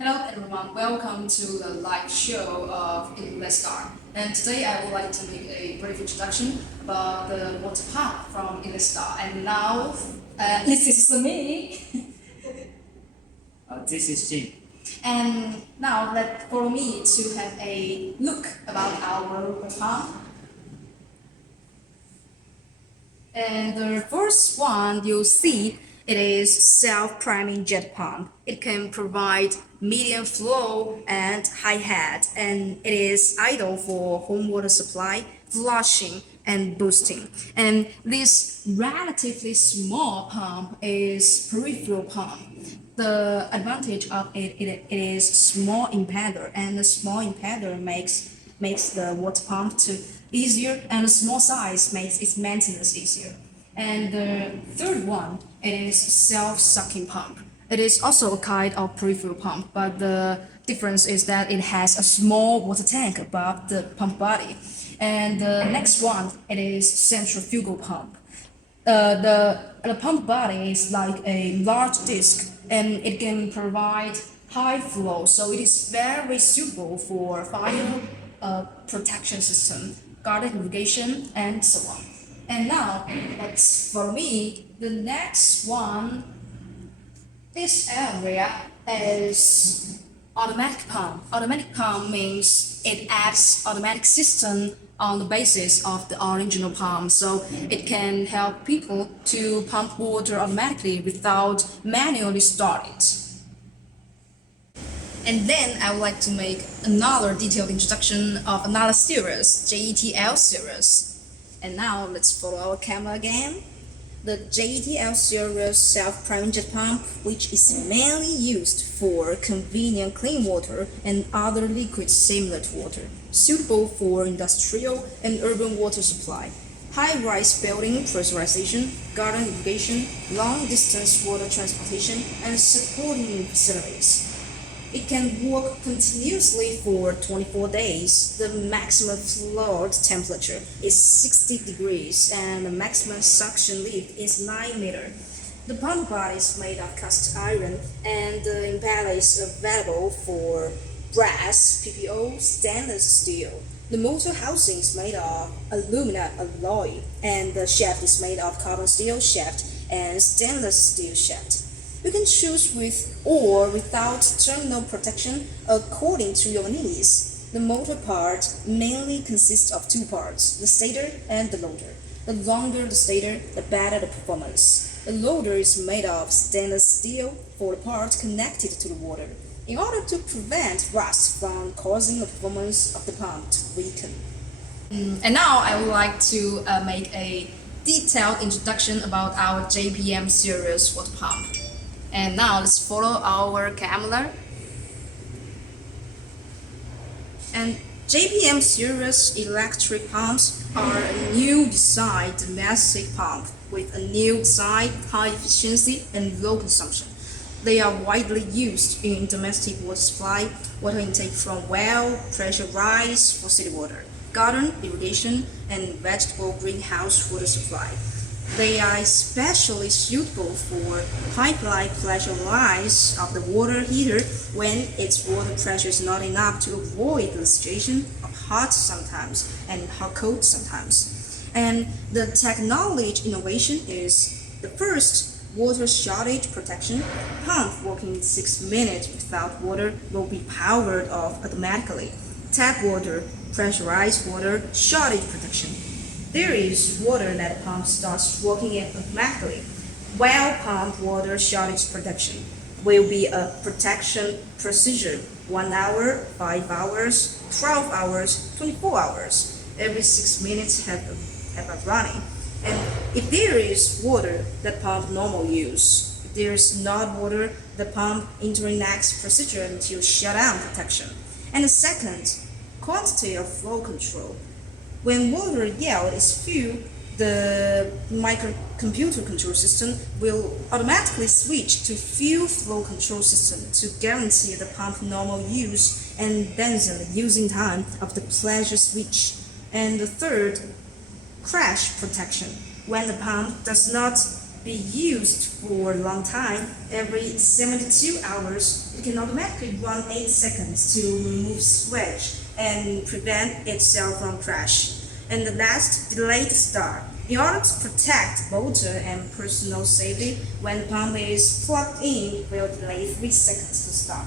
Hello everyone, welcome to the live show of Electrophoresis. And today I would like to make a brief introduction about the water pump from Electrophoresis. And now, this is me. This is Jim. And now let follow me to have a look about our water pump. And the first one you'll see it is self-priming jet pump. It can provide medium flow and high head, and it is ideal for home water supply, flushing, and boosting. And this relatively small pump is peripheral pump. The advantage of it is small impeller, and the small impeller makes the water pump to easier, and the small size makes its maintenance easier. And the third one, it is self-sucking pump. It is also a kind of peripheral pump, but the difference is that it has a small water tank above the pump body. And the next one, it is centrifugal pump. The pump body is like a large disc, and it can provide high flow, so it is very suitable for fire protection system, garden irrigation, and so on. And now, let's follow me. The next one, this area is automatic pump. Automatic pump means it adds automatic system on the basis of the original pump, so it can help people to pump water automatically without manually start it. And then I would like to make another detailed introduction of another series, JETL series. And now let's follow our camera again. The JETL series self-priming jet pump, which is mainly used for convenient clean water and other liquids similar to water, suitable for industrial and urban water supply, high-rise building pressurization, garden irrigation, long-distance water transportation, and supporting facilities. It can work continuously for 24 days. The maximum floor temperature is 60 degrees and the maximum suction lift is 9 meters. The pump body is made of cast iron and the impeller is available for brass, PPO, stainless steel. The motor housing is made of aluminum alloy and the shaft is made of carbon steel shaft and stainless steel shaft. You can choose with or without terminal protection according to your needs. The motor part mainly consists of two parts, the stator and the loader. The longer the stator, the better the performance. The loader is made of stainless steel for the part connected to the water, in order to prevent rust from causing the performance of the pump to weaken. And now I would like to make a detailed introduction about our JPM series water pump. And now let's follow our camera. And JPM series electric pumps are a new design domestic pump with a new design, high efficiency, and low consumption. They are widely used in domestic water supply, water intake from well, pressure rise for city water, garden irrigation, and vegetable greenhouse water supply. They are especially suitable for pipeline pressure rise of the water heater when its water pressure is not enough to avoid the situation of hot sometimes and hot cold sometimes. And the technology innovation is the first water shortage protection. Pump working 6 minutes without water will be powered off automatically. Tap water, pressurized water, shortage protection. There is water that pump starts working automatically. Well pump water shortage protection will be a protection procedure 1 hour, 5 hours, 12 hours, 24 hours. Every 6 minutes have a running. And if there is water, the pump normal use. If there is not water, the pump entering next procedure until shutdown protection. And the second, quantity of flow control. When water yield is few, the microcomputer control system will automatically switch to fuel flow control system to guarantee the pump normal use and then the using time of the pressure switch. And the third, crash protection. When the pump does not be used for a long time, every 72 hours, it can automatically run 8 seconds to remove switch and prevent itself from crash. And the last, delayed start. In order to protect motor and personal safety, when the pump is plugged in, it will delay 3 seconds to start.